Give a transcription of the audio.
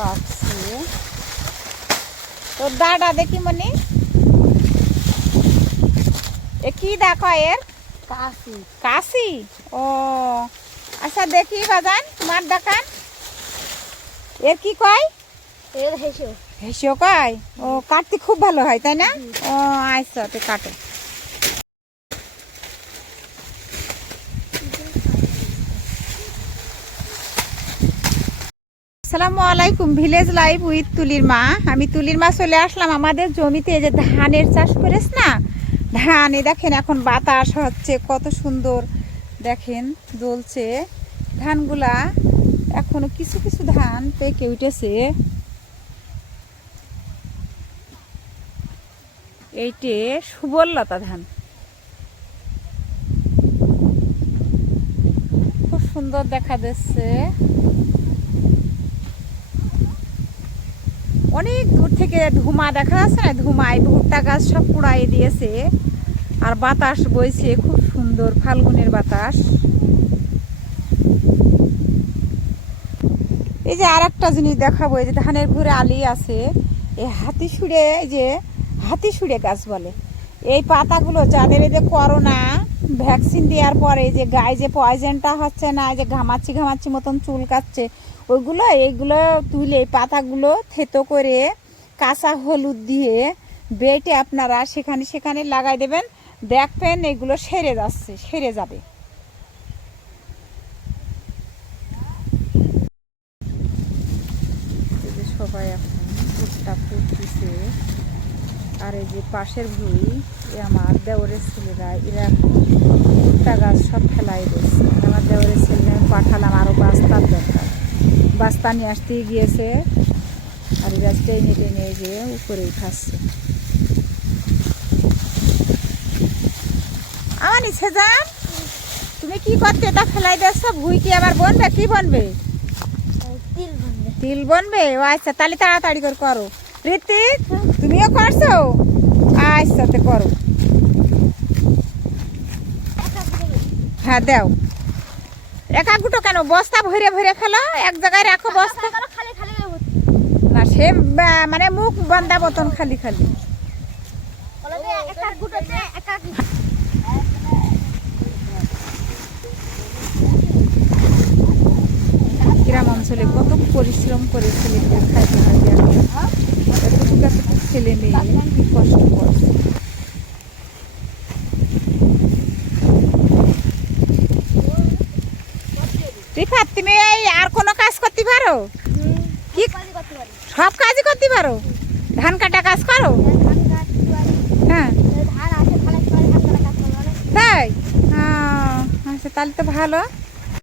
পাচ্ছি তোর দাদা দেখি মনি। এ কি দেখো এর? কাশি। কাশি? ও আচ্ছা দেখি বাজান তোমার দেখান এর কি কয়? এর হেসো। হেসিও কয়? ও কাটতে খুব ভালো হয় তাই না? ও আচ্ছা তো কাটো। আসসালামু আলাইকুম ভিলেজ লাইভ উইথ তুলির মা। আমি তুলির মা চলে আসলাম আমাদের জমিতে যে ধানের চাষ করেছ না? ধান, এই দেখেন এখন বাতাস হচ্ছে, কত সুন্দর। দেখেন, জ্বলছে। ধানগুলা এখনও কিছু কিছু ধান পেকে উঠেছে। এইটে সুবর্লতা ধান। খুব সুন্দর দেখা যাচ্ছে। অনেক দূর থেকে ধুমা দেখা যাচ্ছে না? ধুমায়, ভুট্টা গাছ সব পুড়াই দিয়েছে। আর বাতাস বইছে, খুব সুন্দর ফাল্গুনের বাতাস। এই যে আর একটা জিনিস দেখাবো, এই যে ধানের ঘুরে আলি আছে। এই হাতি সুড়ে যে হাতি সুড়ে গাছ বলে। এই পাতাগুলো, যাদের এই যে করোনা, ভ্যাকসিন দেওয়ার পরে যে গায়ে যে পয়জনটা হচ্ছে না যে ঘামাচ্ছি ঘামাচ্ছি মতন চুল কাচ্ছে ওইগুলো এইগুলো তুলে পাতাগুলো থেতো করে কাঁচা হলুদ দিয়ে বেটে আপনারা সেখানে সেখানে লাগাই দেবেন। দেখবেন এগুলো সেরে যাচ্ছে, সেরে যাবে। সবাই এখন আর এই যে পাশের ভুই আমার দেওরের ছেলেরা, এরা ভুট্টা গাছ সব ফেলাই দিচ্ছে আমার দেওরের ছেলে পাঠালাম আরও বাস্তার দরকার। বাস্তা নিয়ে আসতে গিয়েছে। আর এরা টেনে টেনে গিয়ে উপরে উঠাচ্ছে। আমার নিচে যান তুমি কি করতে? এটা ফেলাই দিচ্ছ ভুই কি আবার বনবে? কি বনবে? তিল বনবে। ও আচ্ছা তাহলে তাড়াতাড়ি করে করো। ঋতিক তুমিও করছ? আচ্ছা তো করো। হ্যাঁ দাও। একা গুটো কেন? বস্তা ভরে ভরে ফেলো এক জায়গায় রাখো বস্তা। খালি খালি না সে মানে মুখ বন্ধা মতন খালি খালি। গ্রাম অঞ্চলে কত পরিশ্রম করে ছেলেদের খাইতে হয় এতটুকু ছেলে মেয়ে কষ্ট করছে রিফাত তুমি এই আর কোনো কাজ করতে পারো? কি সব কাজই করতে পারো? ধান কাটা কাজ করো? হ্যাঁ। তাই? আচ্ছা তাহলে তো ভালো।